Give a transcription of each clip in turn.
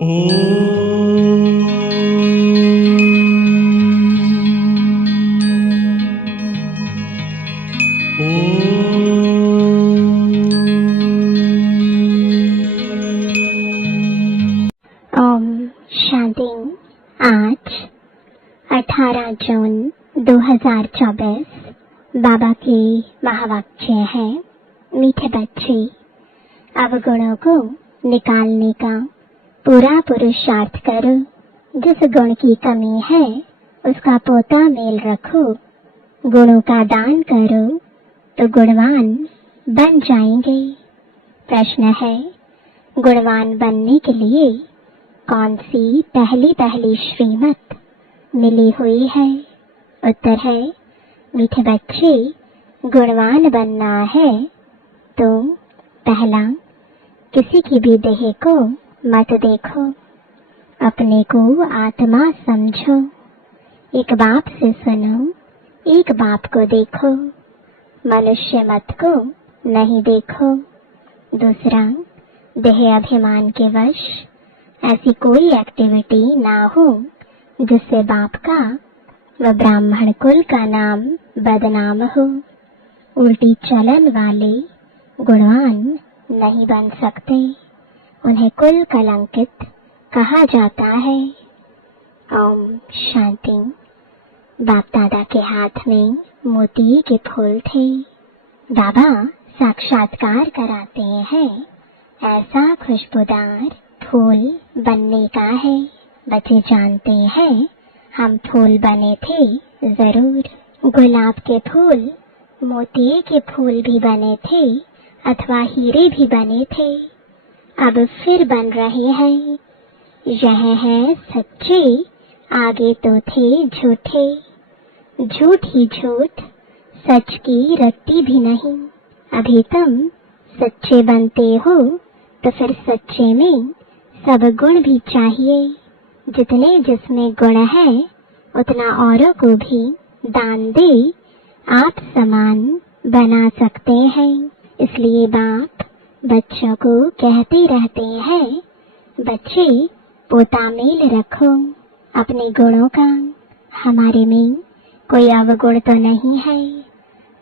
ओम शांति। आज 18 जून 2024 बाबा के महावाक्य है, मीठे बच्चे, अवगुणों को निकालने का पूरा पुरुषार्थ करो। जिस गुण की कमी है उसका पोता मेल रखो। गुणों का दान करो तो गुणवान बन जाएंगे। प्रश्न है, गुणवान बनने के लिए कौन सी पहली श्रीमत मिली हुई है? उत्तर है, मीठे बच्चे, गुणवान बनना है तो पहला, किसी की भी देह को मत देखो, अपने को आत्मा समझो। एक बाप से सुनो, एक बाप को देखो, मनुष्य मत को नहीं देखो। दूसरा, देह अभिमान के वश ऐसी कोई एक्टिविटी ना हो जिससे बाप का व ब्राह्मण कुल का नाम बदनाम हो। उल्टी चलन वाले गुणवान नहीं बन सकते, उन्हें कुल कलंकित कहा जाता है। ओम शांति। बाप दादा के हाथ में मोती के फूल थे। बाबा साक्षात्कार कराते हैं, ऐसा खुशबूदार फूल बनने का है। बच्चे जानते हैं हम फूल बने थे जरूर। गुलाब के फूल मोती के फूल भी बने थे अथवा हीरे भी बने थे, अब फिर बन रहे हैं। यह है सच्चे, आगे तो थे झूठे। झूठ ही झूठ, सच की रट्टी भी नहीं। अभी तुम सच्चे बनते हो तो फिर सच्चे में सब गुण भी चाहिए। जितने जिसमें गुण है उतना औरों को भी दान दे आप समान बना सकते हैं। इसलिए बाप बच्चों को कहते रहते हैं, बच्चे पोता मेल रखो अपने गुणों का। हमारे में कोई अवगुण तो नहीं है।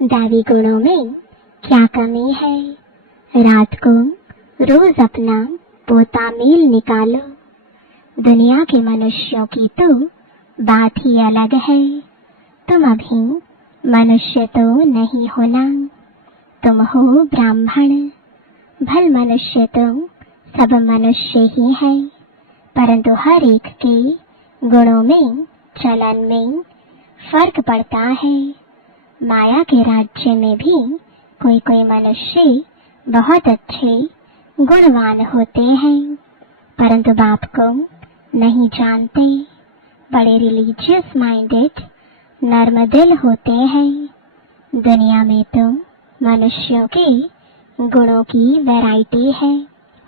दैवी गुणों में क्या कमी है? रात को रोज अपना पोता मेल निकालो। दुनिया के मनुष्यों की तो बात ही अलग है। तुम अभी मनुष्य तो नहीं होना, तुम हो ब्राह्मण। भल मनुष्य तो सब मनुष्य ही है, परंतु हर एक के गुणों में, चलन में फर्क पड़ता है। माया के राज्य में भी कोई कोई मनुष्य बहुत अच्छे गुणवान होते हैं, परंतु बाप को नहीं जानते। बड़े रिलीजियस माइंडेड नर्म दिल होते हैं। दुनिया में तो मनुष्यों के गुणों की वैरायटी है,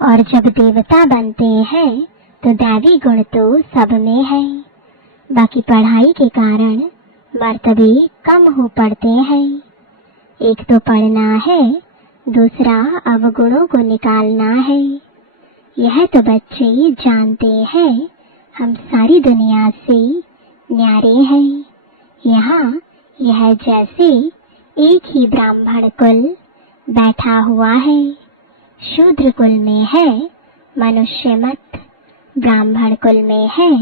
और जब देवता बनते हैं तो दैवी गुण तो सब में है। बाकी पढ़ाई के कारण मर्तबे कम हो पड़ते हैं। एक तो पढ़ना है, दूसरा अवगुणों को निकालना है। यह तो बच्चे जानते हैं, हम सारी दुनिया से न्यारे हैं। यहाँ यह जैसे एक ही ब्राह्मण कुल बैठा हुआ है। शूद्र कुल में है मनुष्य मत, ब्राह्मण कुल में है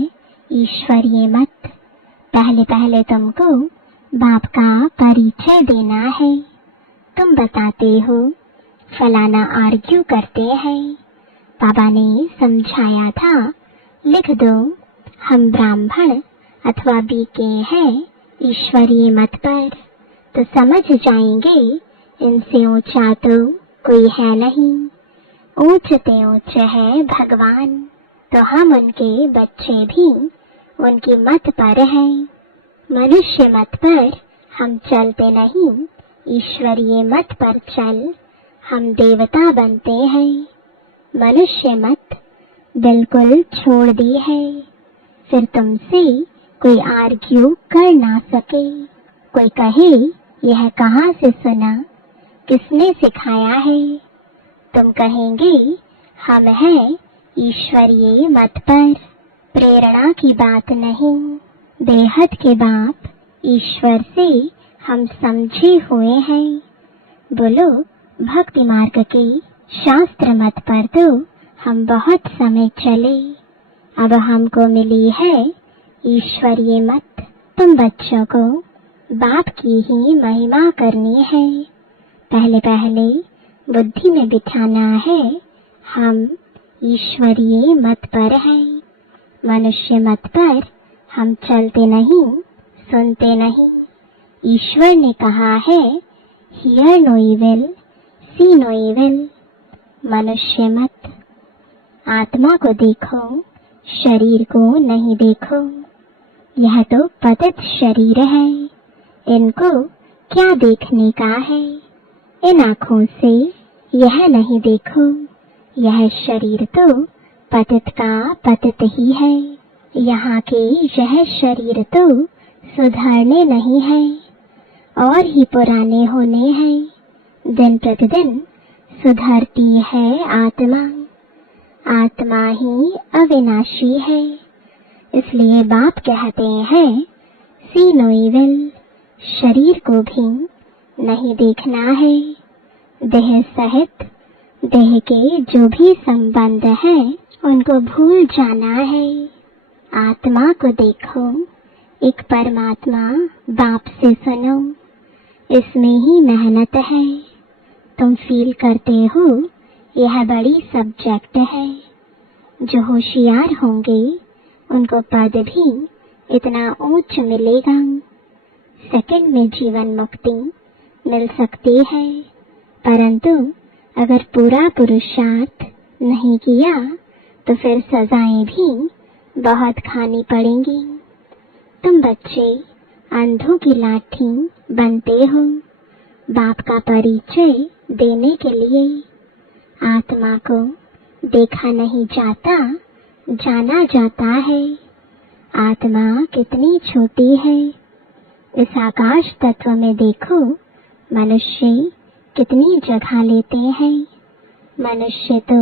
ईश्वरीय मत। पहले तुमको बाप का परिचय देना है। तुम बताते हो, फलाना आर्ग्यू करते हैं। बाबा ने समझाया था, लिख दो हम ब्राह्मण अथवा बीके हैं ईश्वरीय मत पर, तो समझ जाएंगे इनसे ऊंचा तो कोई है नहीं। ऊंचते ऊंच है भगवान, तो हम उनके बच्चे भी उनकी मत पर हैं। मनुष्य मत पर हम चलते नहीं, ईश्वरीय मत पर चल हम देवता बनते हैं। मनुष्य मत बिल्कुल छोड़ दी है, फिर तुमसे कोई आर्ग्यू कर ना सके। कोई कहे यह कहाँ से सुना, किसने सिखाया है? तुम कहेंगे हम हैं ईश्वरीय मत पर प्रेरणा की बात नहीं। बेहद के बाप ईश्वर से हम समझे हुए हैं। बोलो, भक्ति मार्ग के शास्त्र मत पर तो हम बहुत समय चले, अब हमको मिली है ईश्वरीय मत। तुम बच्चों को बाप की ही महिमा करनी है। पहले पहले बुद्धि में बिठाना है हम ईश्वरीय मत पर हैं। मनुष्य मत पर हम चलते नहीं, सुनते नहीं। ईश्वर ने कहा है, hear no evil, see no evil. मनुष्य मत, आत्मा को देखो, शरीर को नहीं देखो। यह तो पतित शरीर है, इनको क्या देखने का है। इन आँखों से यह नहीं देखो, यह शरीर तो पतित का पतित ही है। यहाँ के यह शरीर तो सुधरने नहीं है और ही पुराने होने हैं। दिन प्रतिदिन सुधरती है आत्मा। आत्मा ही अविनाशी है। इसलिए बाप कहते हैं, सी नो इविल। शरीर को भी नहीं देखना है। देह सहित देह के जो भी संबंध है उनको भूल जाना है। आत्मा को देखो, एक परमात्मा बाप से सुनो। इसमें ही मेहनत है। तुम फील करते हो यह बड़ी सब्जेक्ट है। जो होशियार होंगे उनको पद भी इतना ऊंच मिलेगा। सेकंड में जीवन मुक्ति मिल सकती है, परंतु अगर पूरा पुरुषार्थ नहीं किया तो फिर सजाएं भी बहुत खानी पड़ेंगी। तुम बच्चे अंधों की लाठी बनते हो बाप का परिचय देने के लिए। आत्मा को देखा नहीं जाता, जाना जाता है। आत्मा कितनी छोटी है। इस आकाश तत्व में देखो, मनुष्य कितनी जगह लेते हैं। मनुष्य तो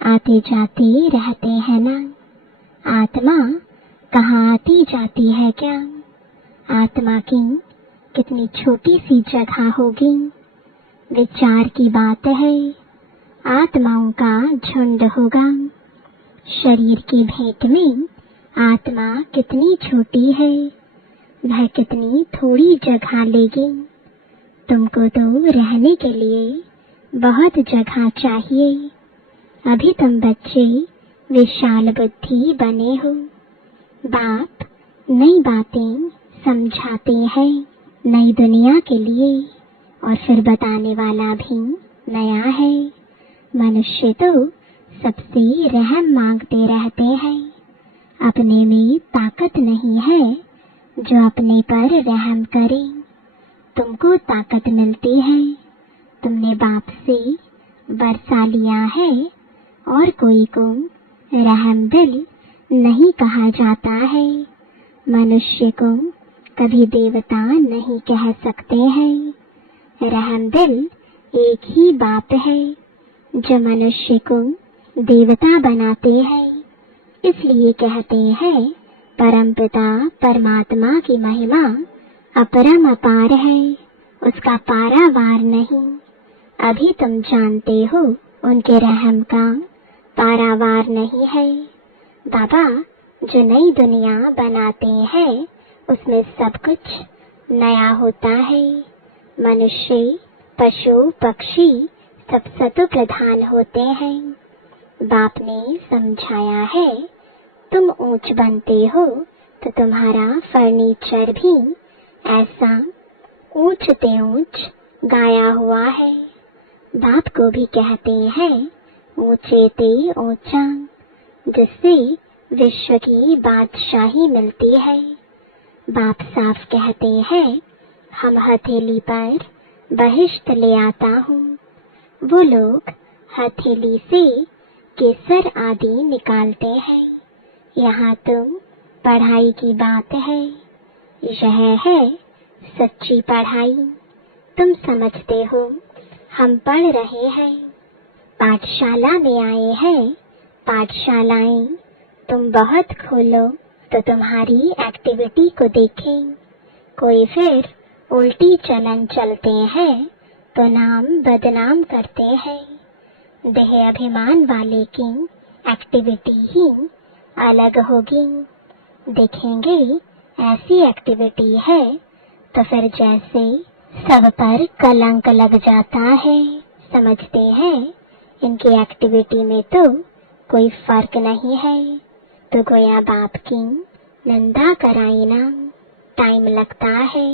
आते जाते रहते हैं ना। आत्मा कहाँ आती जाती है क्या? आत्मा की कितनी छोटी सी जगह होगी। विचार की बात है, आत्माओं का झुंड होगा। शरीर की भेंट में आत्मा कितनी छोटी है, वह कितनी थोड़ी जगह लेगी। तुमको तो रहने के लिए बहुत जगह चाहिए। अभी तुम बच्चे विशाल बुद्धि बने हो। बाप नई बातें समझाते हैं नई दुनिया के लिए, और फिर बताने वाला भी नया है। मनुष्य तो सबसे रहम मांगते रहते हैं। अपने में ताकत नहीं है जो अपने पर रहम करे। तुमको ताकत मिलती है, तुमने बाप से बरसा लिया है, और कोई को रहम दिल नहीं कहा जाता है। मनुष्य को कभी देवता नहीं कह सकते हैं। रहम दिल एक ही बाप है जो मनुष्य को देवता बनाते हैं। इसलिए कहते हैं, परमपिता परमात्मा की महिमा अपरम अपार है, उसका पारावार नहीं। अभी तुम जानते हो उनके रहम का पारावार नहीं है। बाबा जो नई दुनिया बनाते हैं उसमें सब कुछ नया होता है। मनुष्य, पशु, पक्षी सब सतो प्रधान होते हैं। बाप ने समझाया है, तुम ऊंच बनते हो तो तुम्हारा फर्नीचर भी ऐसा ऊंच ते ऊंच गाया हुआ है। बाप को भी कहते हैं ऊंचे ते ऊंचा, जिससे विश्व की बादशाही मिलती है। बाप साफ कहते हैं, हम हथेली पर बहिष्ट ले आता हूँ। वो लोग हथेली से केसर आदि निकालते हैं। यहाँ तो पढ़ाई की बात है। यह है सच्ची पढ़ाई। तुम समझते हो हम पढ़ रहे हैं, पाठशाला में आए हैं पाठशालाएं तुम बहुत खोलो तो तुम्हारी एक्टिविटी को देखें। कोई फिर उल्टी चलन चलते हैं तो नाम बदनाम करते हैं। देह अभिमान वाले की एक्टिविटी ही अलग होगी। देखेंगे ऐसी एक्टिविटी है तो फिर जैसे सब पर कलंक लग जाता है। समझते हैं इनकी एक्टिविटी में तो कोई फर्क नहीं है, तो गोया बाप की निंदा कराई ना। टाइम लगता है,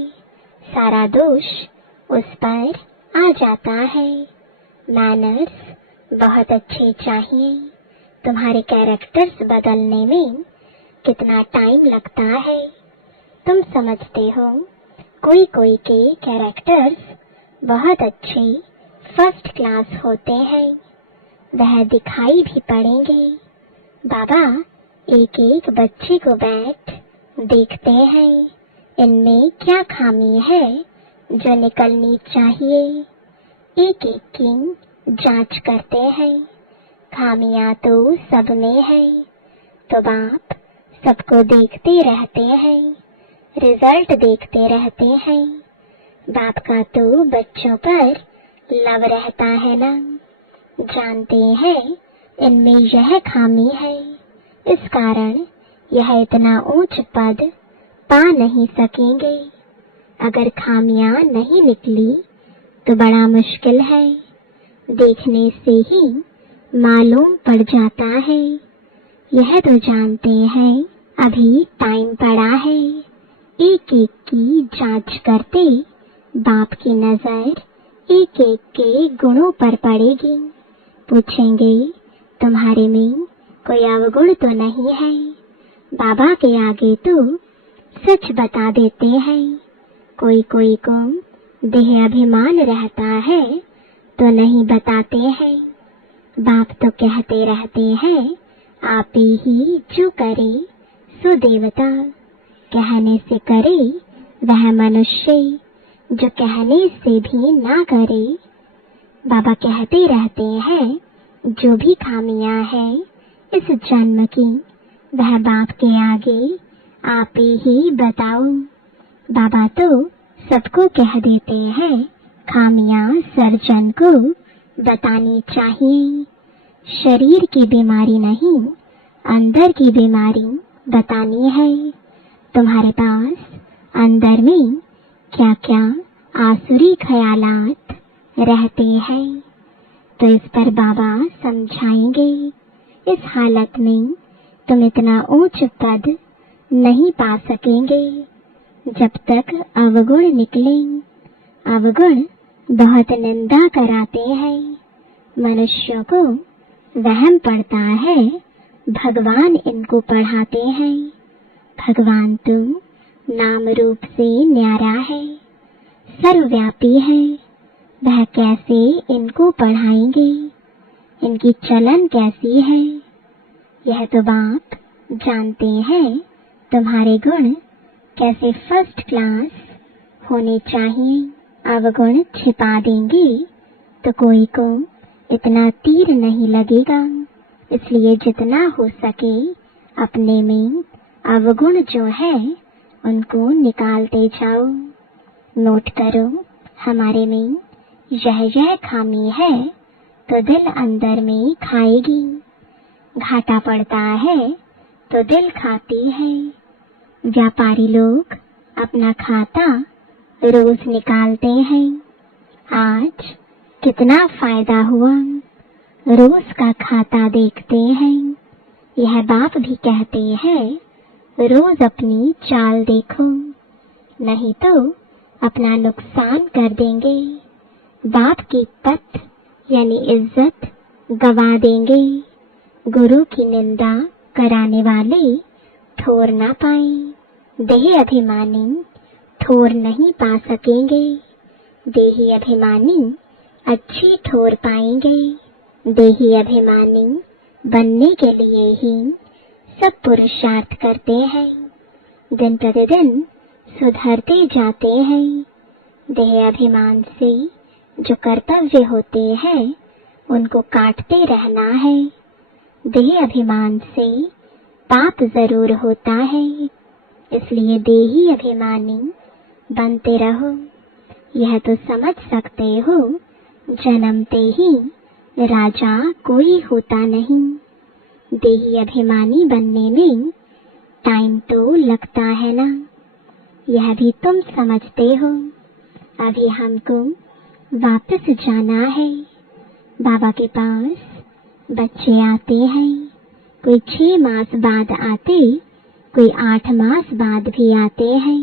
सारा दोष उस पर आ जाता है। मैनर्स बहुत अच्छे चाहिए। तुम्हारे कैरेक्टर्स बदलने में कितना टाइम लगता है। तुम समझते हो कोई कोई के कैरेक्टर्स बहुत अच्छे फर्स्ट क्लास होते हैं, वह दिखाई भी पड़ेंगे। बाबा एक एक बच्चे को बैठ देखते हैं इनमें क्या खामी है जो निकलनी चाहिए। एक एक की जांच करते हैं, खामियां तो सब में है। तो बाप सबको देखते रहते हैं, रिजल्ट देखते रहते हैं। बाप का तो बच्चों पर लव रहता है ना। जानते हैं इनमें यह खामी है, इस कारण यह इतना ऊंच पद पा नहीं सकेंगे। अगर खामियां नहीं निकली तो बड़ा मुश्किल है। देखने से ही मालूम पड़ जाता है। यह तो जानते हैं अभी टाइम पड़ा है। एक एक की जांच करते बाप की नजर एक एक के गुणों पर पड़ेगी। पूछेंगे तुम्हारे में कोई अवगुण तो नहीं है। बाबा के आगे तो सच बता देते हैं। कोई कोई को देह अभिमान रहता है तो नहीं बताते हैं। बाप तो कहते रहते हैं आप ही जो करे सो देवता। कहने से करे वह मनुष्य, जो कहने से भी ना करे। बाबा कहते रहते हैं जो भी खामियां हैं इस जन्म की, वह बाप के आगे आप ही बताओ। बाबा तो सबको कह देते हैं खामियां सर्जन को बतानी चाहिए। शरीर की बीमारी नहीं, अंदर की बीमारी बतानी है। तुम्हारे पास अंदर में क्या क्या आसुरी ख्यालात रहते हैं, तो इस पर बाबा समझाएंगे। इस हालत में तुम इतना ऊंच पद नहीं पा सकेंगे जब तक अवगुण निकले। अवगुण बहुत निंदा कराते हैं। मनुष्यों को वहम पड़ता है भगवान इनको पढ़ाते हैं। भगवान तुम नाम रूप से न्यारा है, सर्वव्यापी है। वह कैसे इनको पढ़ाएंगे, इनकी चलन कैसी है, यह तो बाप जानते हैं। तुम्हारे गुण कैसे फर्स्ट क्लास होने चाहिए। अवगुण छिपा देंगे तो कोई को इतना तीर नहीं लगेगा। इसलिए जितना हो सके अपने में अवगुण जो है उनको निकालते जाओ। नोट करो हमारे में यह खामी है तो दिल अंदर में खाएगी। घाटा पड़ता है तो दिल खाती है। व्यापारी लोग अपना खाता रोज निकालते हैं। आज कितना फायदा हुआ, रोज का खाता देखते हैं। यह बाप भी कहते हैं रोज अपनी चाल देखो, नहीं तो अपना नुकसान कर देंगे। बाप की पत यानी इज्जत गवा देंगे। गुरु की निंदा कराने वाले ठोर ना पाए। देह अभिमानी ठोर नहीं पा सकेंगे। देही अभिमानी अच्छी ठोर पाएंगे। देही अभिमानी बनने के लिए ही सब पुरुषार्थ करते हैं। दिन प्रतिदिन सुधरते जाते हैं। देह अभिमान से जो कर्तव्य होते हैं उनको काटते रहना है। देह अभिमान से पाप जरूर होता है, इसलिए देही अभिमानी बनते रहो। यह तो समझ सकते हो, जन्मते ही राजा कोई होता नहीं। देही अभिमानी बनने में टाइम तो लगता है ना, यह भी तुम समझते हो। अभी हमको वापस जाना है। बाबा के पास बच्चे आते हैं, कोई 6 मास बाद आते, कोई 8 मास बाद भी आते हैं।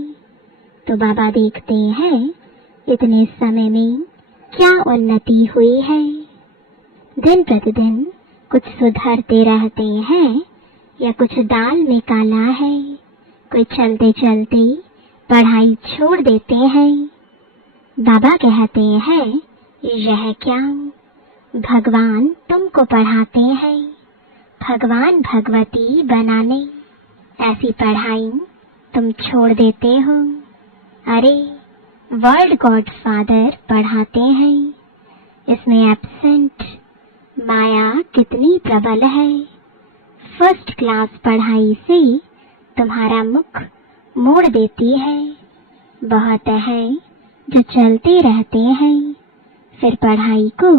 तो बाबा देखते हैं इतने समय में क्या उन्नति हुई है। दिन प्रतिदिन कुछ सुधरते रहते हैं या कुछ दाल में काला है। कोई चलते चलते पढ़ाई छोड़ देते हैं। बाबा कहते हैं यह क्या, भगवान तुमको पढ़ाते हैं भगवान भगवती बनाने, ऐसी पढ़ाई तुम छोड़ देते हो। अरे वर्ल्ड गॉड फादर पढ़ाते हैं, इसमें एब्सेंट माया कितनी प्रबल है। फर्स्ट क्लास पढ़ाई से तुम्हारा मुख मोड़ देती है। बहुत है जो चलते रहते हैं, फिर पढ़ाई को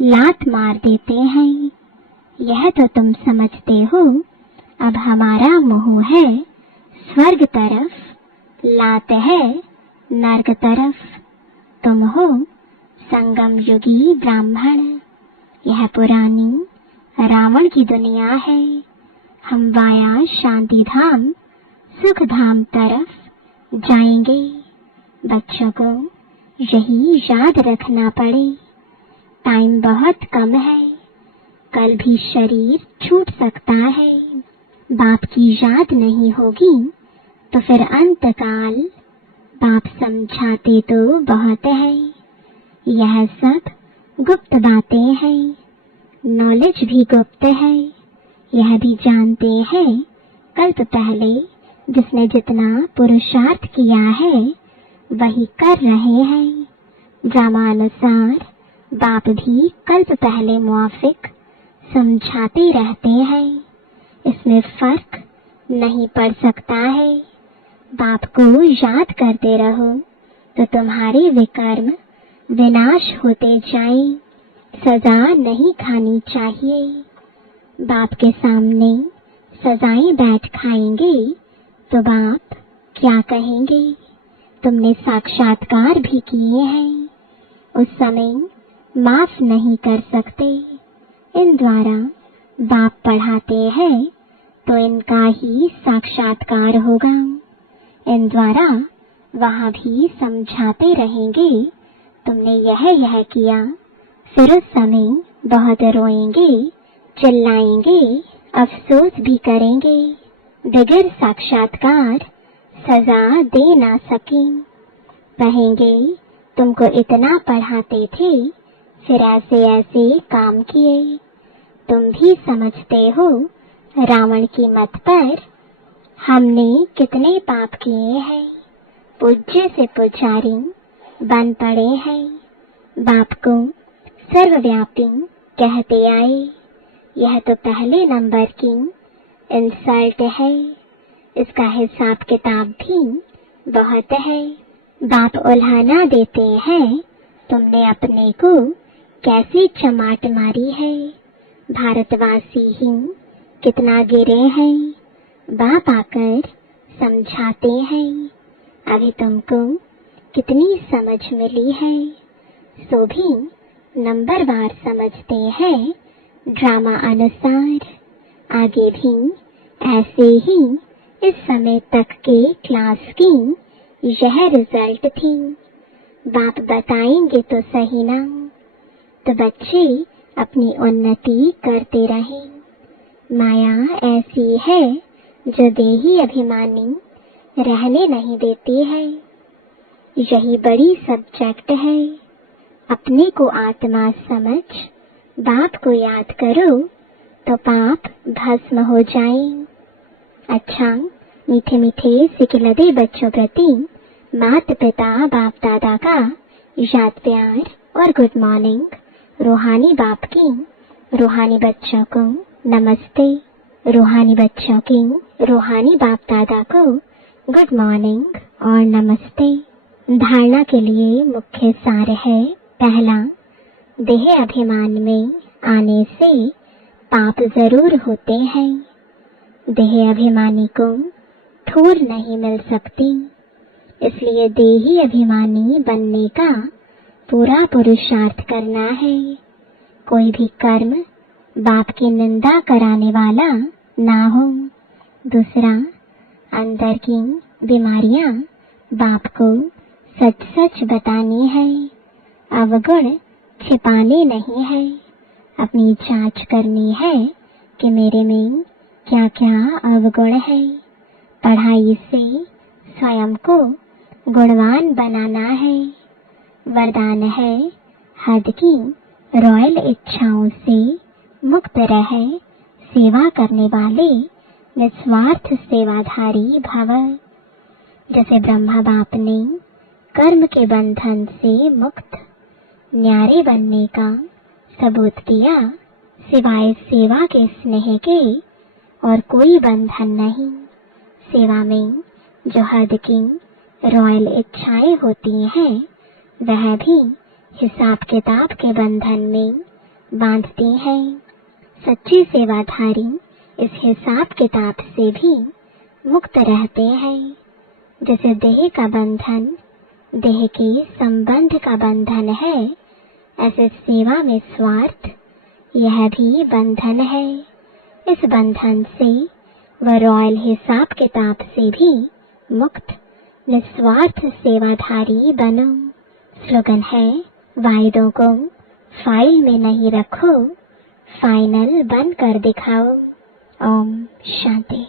लात मार देते हैं। यह तो तुम समझते हो। अब हमारा मुंह है स्वर्ग तरफ, लात है नर्क तरफ। तुम हो संगम युगी ब्राह्मण। यह पुरानी रावण की दुनिया है। हम वाया शांति धाम सुख धाम तरफ जाएंगे। बच्चों को यही याद रखना पड़े, टाइम बहुत कम है, कल भी शरीर छूट सकता है। बाप की याद नहीं होगी तो फिर अंतकाल। बाप समझाते तो बहुत है, यह सब गुप्त बातें हैं। नॉलेज भी गुप्त है, यह भी जानते हैं कल्प पहले जिसने जितना पुरुषार्थ किया है वही कर रहे हैं। ड्रामानुसार बाप भी कल्प पहले मुआफिक समझाते रहते हैं, इसमें फर्क नहीं पड़ सकता है। बाप को याद करते रहो तो तुम्हारे विकर्म विनाश होते जाएं। सजा नहीं खानी चाहिए। बाप के सामने सजाएं बैठ खाएंगे तो बाप क्या कहेंगे। तुमने साक्षात्कार भी किए हैं, उस समय माफ नहीं कर सकते। इन द्वारा बाप पढ़ाते हैं तो इनका ही साक्षात्कार होगा। इन द्वारा वहाँ भी समझाते रहेंगे तुमने यह किया, फिर उस समय बहुत रोएंगे, चिल्लाएंगे, अफसोस भी करेंगे। बगैर साक्षात्कार सजा दे ना सके। कहेंगे तुमको इतना पढ़ाते थे, फिर ऐसे ऐसे काम किए। तुम भी समझते हो रावण की मत पर हमने कितने पाप किए हैं। पूज्य से पुजारी बन पड़े हैं। बाप को सर्वव्यापी कहते आए, यह तो पहले नंबर की इंसल्ट है। इसका हिसाब किताब भी बहुत है। बाप उल्हाना देते हैं तुमने अपने को कैसी चमाट मारी है। भारतवासी ही कितना गिरे हैं। बाप आकर समझाते हैं अभी तुमको कितनी समझ मिली है। सो भी नंबरवार समझते हैं ड्रामा अनुसार। आगे भी ऐसे ही इस समय तक के क्लास की यह रिजल्ट थी। बाप बताएंगे तो सही ना। तो बच्चे अपनी उन्नति करते रहे। माया ऐसी है जो देही अभिमानी रहने नहीं देती है। यही बड़ी सब्जेक्ट है। अपने को आत्मा समझ बाप को याद करो तो पाप भस्म हो जाए। अच्छा, मीठे मीठे सिकिलदे बच्चों प्रति माता पिता बाप दादा का याद प्यार और गुड मॉर्निंग। रूहानी बाप की रूहानी बच्चों को नमस्ते। रूहानी बच्चों की रूहानी बाप दादा को गुड मॉर्निंग और नमस्ते। धारणा के लिए मुख्य सार है, पहला, देह अभिमान में आने से पाप जरूर होते हैं। देह अभिमानी को ठूर नहीं मिल सकती, इसलिए देही अभिमानी बनने का पूरा पुरुषार्थ करना है। कोई भी कर्म बाप की निंदा कराने वाला ना हो। दूसरा, अंदर की बीमारियां बाप को सच सच बतानी है, अवगुण छिपाने नहीं है। अपनी जांच करनी है कि मेरे में क्या क्या अवगुण है। पढ़ाई से स्वयं को गुणवान बनाना है। वरदान है, हद की रॉयल इच्छाओं से मुक्त रहे, सेवा करने वाले निस्वार्थ सेवाधारी भव। जैसे ब्रह्मा बाप ने कर्म के बंधन से मुक्त न्यारे बनने का सबूत दिया, सिवाय सेवा के स्नेह के और कोई बंधन नहीं। सेवा में जो हद की रॉयल इच्छाएं होती हैं, वह भी हिसाब किताब के बंधन में बांधती हैं। सच्चे सेवाधारी इस हिसाब किताब से भी मुक्त रहते हैं। जैसे देह का बंधन देह के संबंध का बंधन है, ऐसे सेवा में स्वार्थ यह भी बंधन है। इस बंधन से वह रॉयल हिसाब किताब से भी मुक्त निस्वार्थ सेवाधारी बनो। स्लोगन है, वायदों को फाइल में नहीं रखो, फाइनल बन कर दिखाओ। ओम शांति।